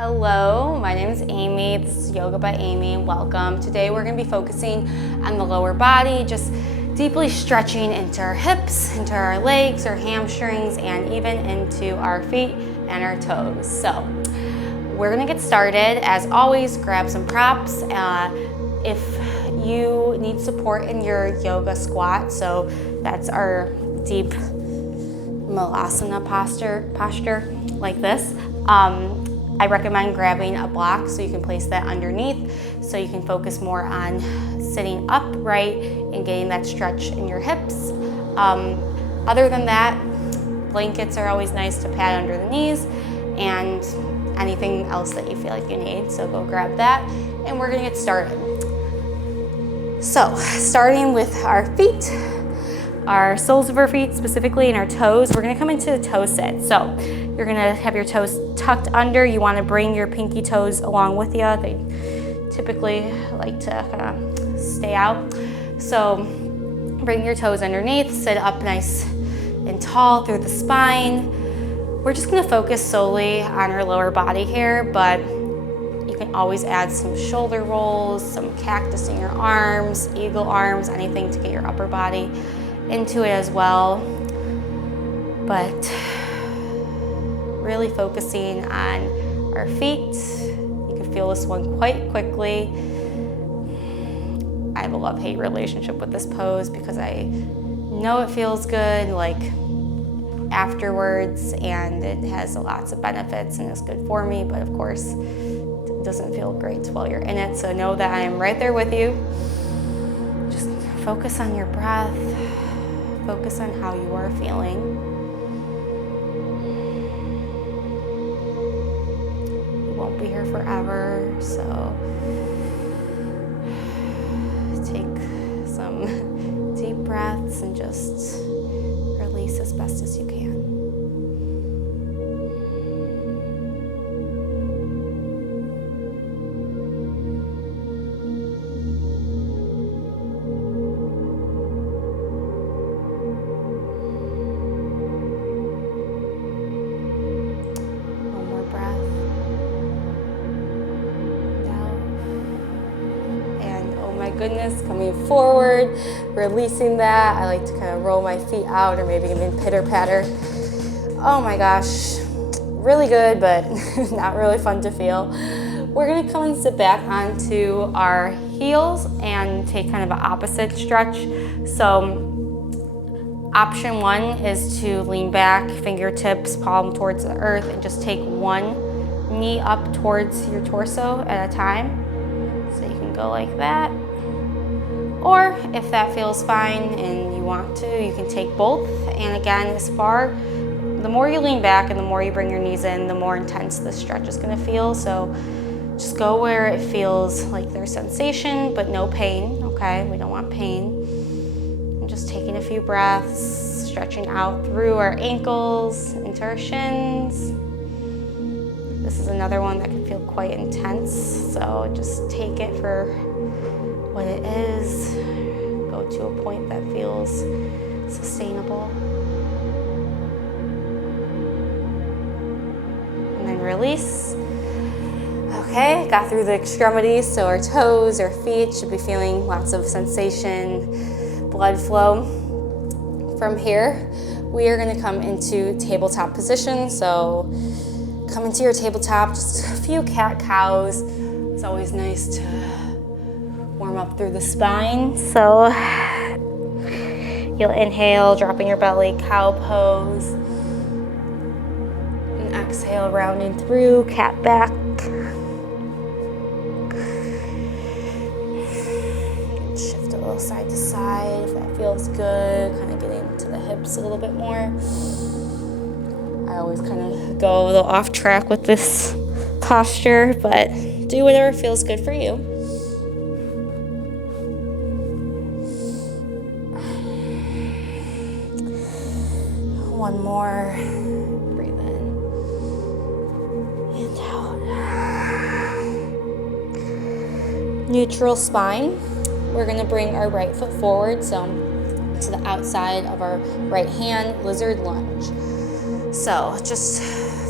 Hello, my name is Amy. This is Yoga by Amy. Welcome. Today we're going to be focusing on the lower body, just deeply stretching into our hips, into our legs, our hamstrings, and even into our feet and our toes. So we're going to get started. As always, grab some props. If you need support in your yoga squat, so that's our deep malasana posture like this. I recommend grabbing a block so you can place that underneath so you can focus more on sitting upright and getting that stretch in your hips. Other than that, blankets are always nice to pad under the knees and anything else that you feel like you need. So go grab that and we're gonna get started. So starting with our feet, our soles of our feet specifically and our toes, we're gonna come into the toe sit. So you're gonna have your toes tucked under. You wanna bring your pinky toes along with you. They typically like to kind of stay out. So bring your toes underneath, sit up nice and tall through the spine. We're just gonna focus solely on our lower body here, but you can always add some shoulder rolls, some cactus in your arms, eagle arms, anything to get your upper body into it as well. But really focusing on our feet. You can feel this one quite quickly. I have a love-hate relationship with this pose because I know it feels good like afterwards, and it has lots of benefits and it's good for me, but of course it doesn't feel great while you're in it. So know that I am right there with you. Just focus on your breath. Focus on how you are feeling. You won't be here forever, so take some deep breaths and just release as best as you can. Goodness, coming forward, releasing that. I like to kind of roll my feet out or maybe even pitter patter. Oh my gosh, really good, but not really fun to feel. We're gonna come and sit back onto our heels and take kind of an opposite stretch. So option one is to lean back, fingertips, palm towards the earth, and just take one knee up towards your torso at a time. So you can go like that. Or if that feels fine and you want to, you can take both. And again, the more you lean back and the more you bring your knees in, the more intense the stretch is gonna feel. So just go where it feels like there's sensation, but no pain, okay? We don't want pain. And just taking a few breaths, stretching out through our ankles, into our shins. This is another one that can feel quite intense. So just take it for what it is, go to a point that feels sustainable. And then release. Okay, got through the extremities, so our toes, our feet should be feeling lots of sensation, blood flow. From here, we are gonna come into tabletop position. So come into your tabletop, just a few cat-cows. It's always nice to warm up through the spine. So you'll inhale, dropping your belly, cow pose. And exhale, rounding through, cat back. Shift a little side to side if that feels good. Kind of getting into the hips a little bit more. I always kind of go a little off track with this posture, but do whatever feels good for you. One more. Breathe in and out. Neutral spine. We're going to bring our right foot forward, so to the outside of our right hand, lizard lunge. So just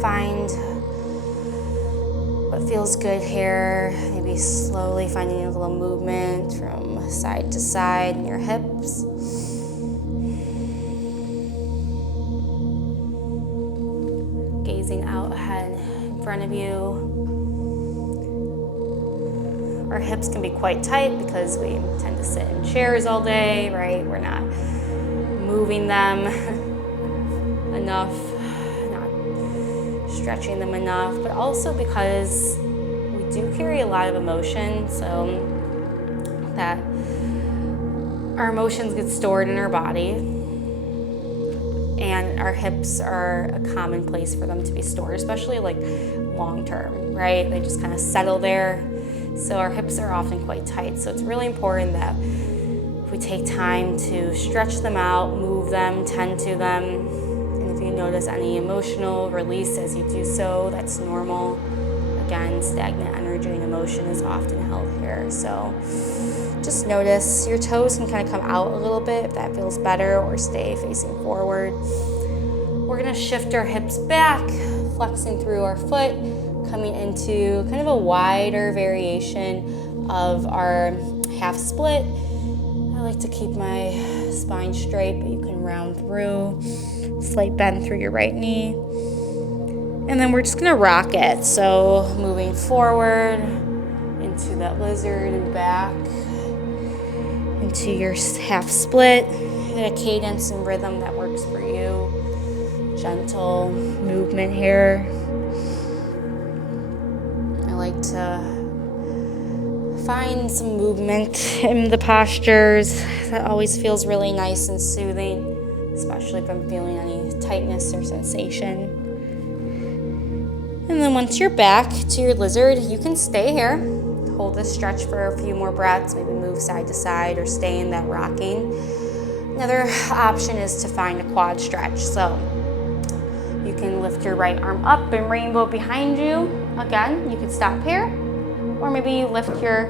find what feels good here. Maybe slowly finding a little movement from side to side in your hips. Gazing out ahead in front of you. Our hips can be quite tight because we tend to sit in chairs all day, right? We're not moving them enough, not stretching them enough, but also because we do carry a lot of emotion, so that our emotions get stored in our body, and our hips are a common place for them to be stored, especially like long term, right? They just kind of settle there. So our hips are often quite tight. So it's really important that we take time to stretch them out, move them, tend to them. And if you notice any emotional release as you do so, that's normal. Again, stagnant energy and emotion is often held here. So just notice your toes can kind of come out a little bit if that feels better, or stay facing forward. We're gonna shift our hips back, flexing through our foot, coming into kind of a wider variation of our half split. I like to keep my spine straight, but you can round through, slight bend through your right knee. And then we're just gonna rock it. So moving forward into that lizard and back, into your half split, at a cadence and rhythm that works for you. Gentle movement here. I like to find some movement in the postures. That always feels really nice and soothing, especially if I'm feeling any tightness or sensation. And then once you're back to your lizard, you can stay here. Hold this stretch for a few more breaths, maybe move side to side or stay in that rocking. Another option is to find a quad stretch. So you can lift your right arm up and rainbow behind you. Again, you could stop here, or maybe you lift your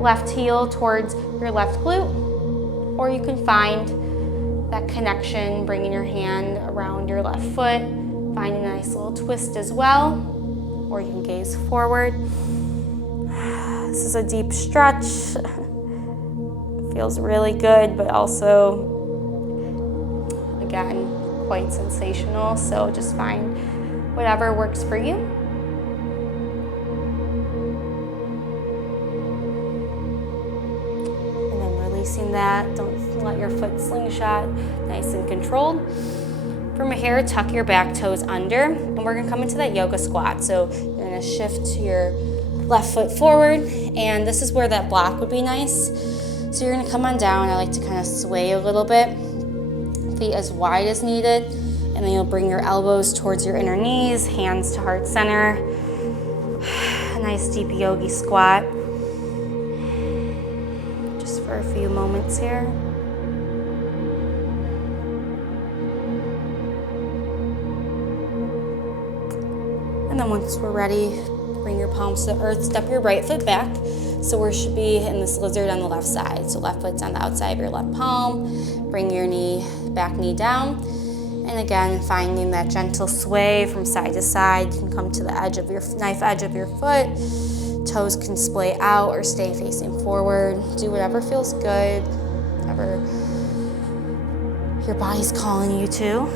left heel towards your left glute, or you can find that connection, bringing your hand around your left foot, finding a nice little twist as well, or you can gaze forward. This is a deep stretch. Feels really good, but also, again, quite sensational. So just find whatever works for you. And then releasing that, don't let your foot slingshot, nice and controlled. From here, tuck your back toes under, and we're gonna come into that yoga squat. So you're gonna shift your left foot forward, and this is where that block would be nice. So you're gonna come on down. I like to kind of sway a little bit, feet as wide as needed, and then you'll bring your elbows towards your inner knees, hands to heart center. A nice deep yogi squat. Just for a few moments here. And then once we're ready, bring your palms to the earth, step your right foot back. So we should be in this lizard on the left side. So left foot's on the outside of your left palm. Bring your back knee down. And again, finding that gentle sway from side to side. You can come to the edge of your knife edge of your foot. Toes can splay out or stay facing forward. Do whatever feels good, whatever your body's calling you to.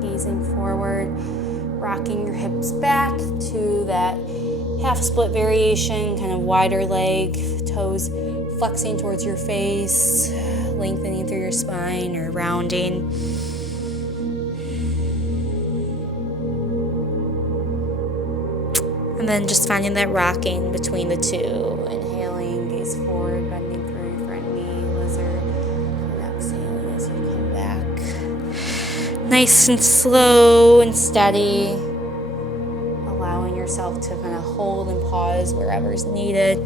Gazing forward, rocking your hips back to that half split variation, kind of wider leg, toes flexing towards your face, lengthening through your spine or rounding. And then just finding that rocking between the two. Inhaling, gaze forward, bending through your front knee, lizard, and exhaling as you come back. Nice and slow and steady, allowing yourself to kind of hold and pause wherever's needed.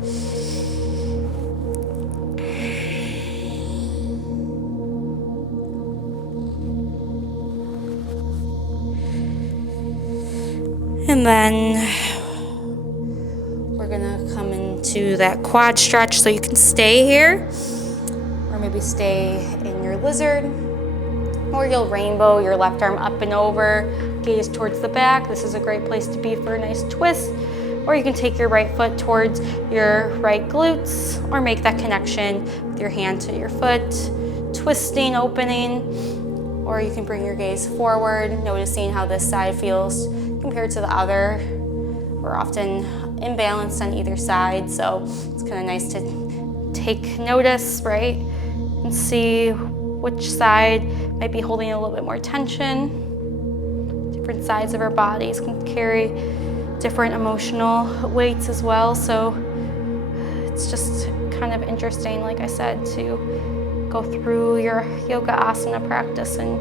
And then we're gonna come into that quad stretch, so you can stay here. or maybe stay in your lizard, or you'll rainbow your left arm up and over, gaze towards the back. This is a great place to be for a nice twist. Or you can take your right foot towards your right glutes, or make that connection with your hand to your foot, twisting, opening. Or you can bring your gaze forward, noticing how this side feels compared to the other. We're often imbalanced on either side, so it's kind of nice to take notice, right? And see which side might be holding a little bit more tension. Different sides of our bodies can carry different emotional weights as well, so it's just kind of interesting, like I said, to go through your yoga asana practice and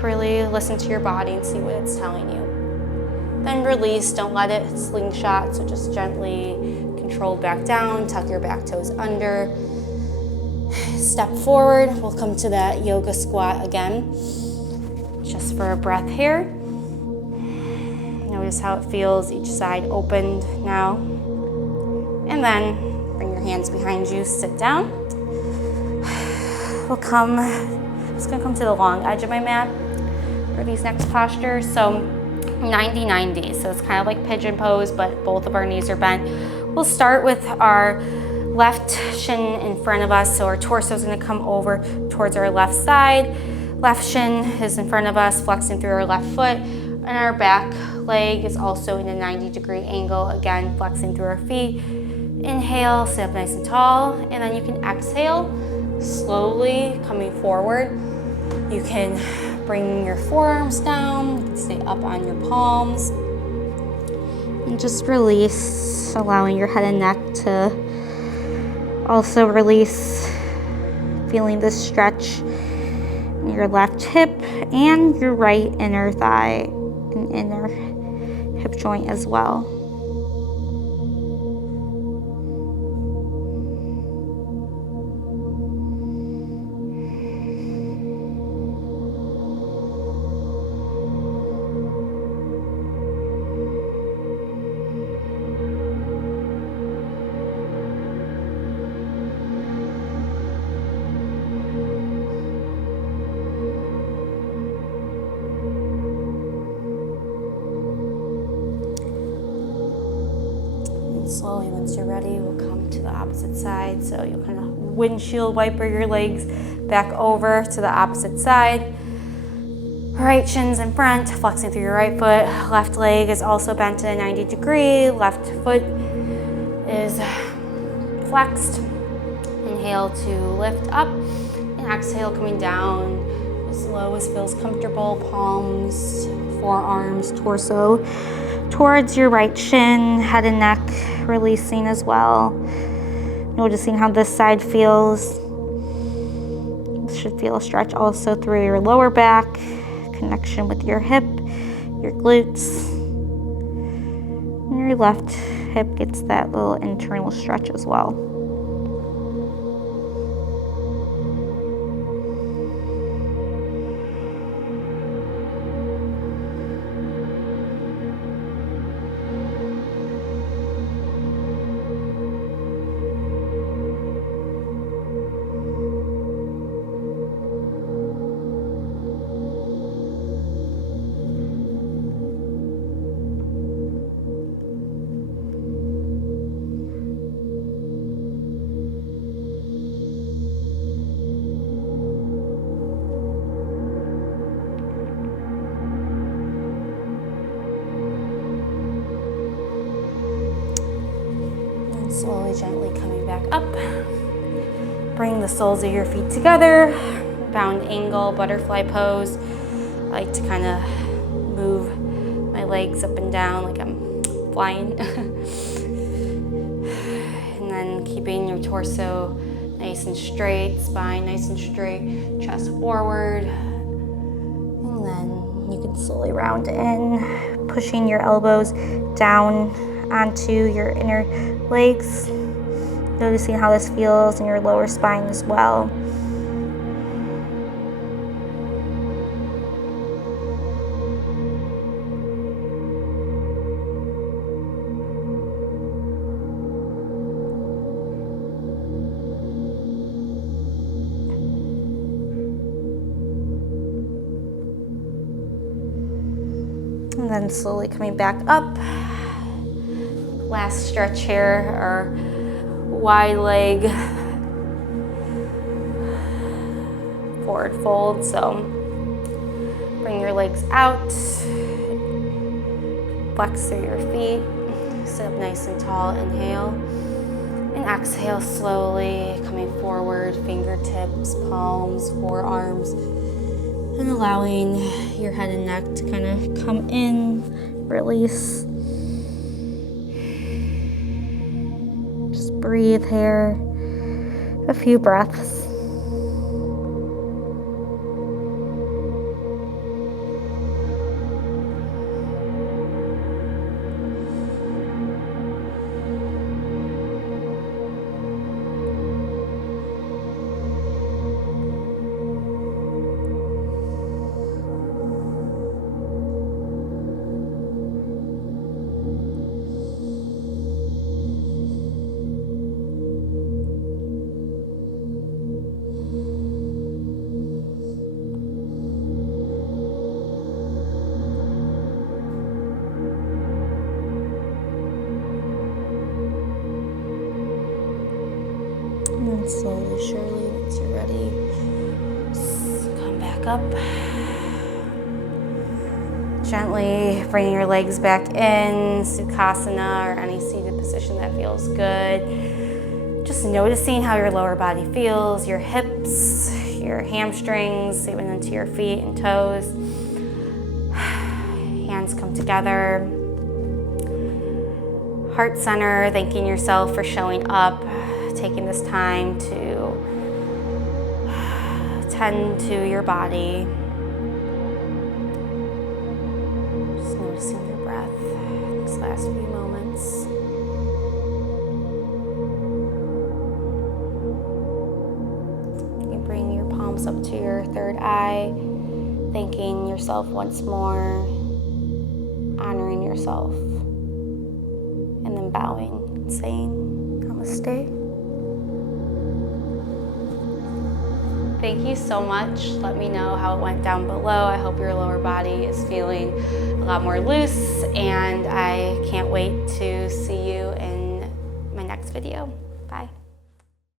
really listen to your body and see what it's telling you. Then release, don't let it slingshot, so just gently control back down, tuck your back toes under. Step forward, we'll come to that yoga squat again. Just for a breath here. Notice how it feels, each side opened now. And then bring your hands behind you, sit down. I'm just gonna come to the long edge of my mat for these next postures. So 90-90, so it's kind of like pigeon pose, but both of our knees are bent. We'll start with our left shin in front of us, so our torso is gonna come over towards our left side. Left shin is in front of us, flexing through our left foot, and our back leg is also in a 90-degree angle, again, flexing through our feet. Inhale, sit up nice and tall, and then you can exhale, slowly coming forward. You can bring your forearms down, you can stay up on your palms, and just release, allowing your head and neck to also release, feeling this stretch in your left hip and your right inner thigh and inner hip joint as well. Slowly, once you're ready, we'll come to the opposite side. So you'll kind of windshield wiper your legs back over to the opposite side. Right shin's in front, flexing through your right foot. Left leg is also bent at a 90-degree. Left foot is flexed. Inhale to lift up, and exhale coming down as low as feels comfortable. Palms, forearms, torso towards your right shin, head and neck releasing as well. Noticing how this side feels. This should feel a stretch also through your lower back, connection with your hip, your glutes. And your left hip gets that little internal stretch as well. Slowly, gently coming back up. Bring the soles of your feet together. Bound angle, butterfly pose. I like to kind of move my legs up and down like I'm flying. And then keeping your torso nice and straight, spine nice and straight, chest forward. And then you can slowly round in, pushing your elbows down onto your inner legs, noticing how this feels in your lower spine as well. And then slowly coming back up. Last stretch here, our wide leg forward fold. So bring your legs out, flex through your feet, sit up nice and tall, inhale, and exhale slowly, coming forward, fingertips, palms, forearms, and allowing your head and neck to kind of come in, release. Just breathe here, a few breaths. And then slowly, surely, once you're ready, come back up. Gently bringing your legs back in, Sukhasana, or any seated position that feels good. Just noticing how your lower body feels, your hips, your hamstrings, even into your feet and toes. Hands come together. Heart center, thanking yourself for showing up, taking this time to tend to your body. Just noticing your breath these last few moments. You bring your palms up to your third eye, thanking yourself once more, honoring yourself, and then bowing and saying namaste. Thank you so much. Let me know how it went down below. I hope your lower body is feeling a lot more loose, and I can't wait to see you in my next video. Bye.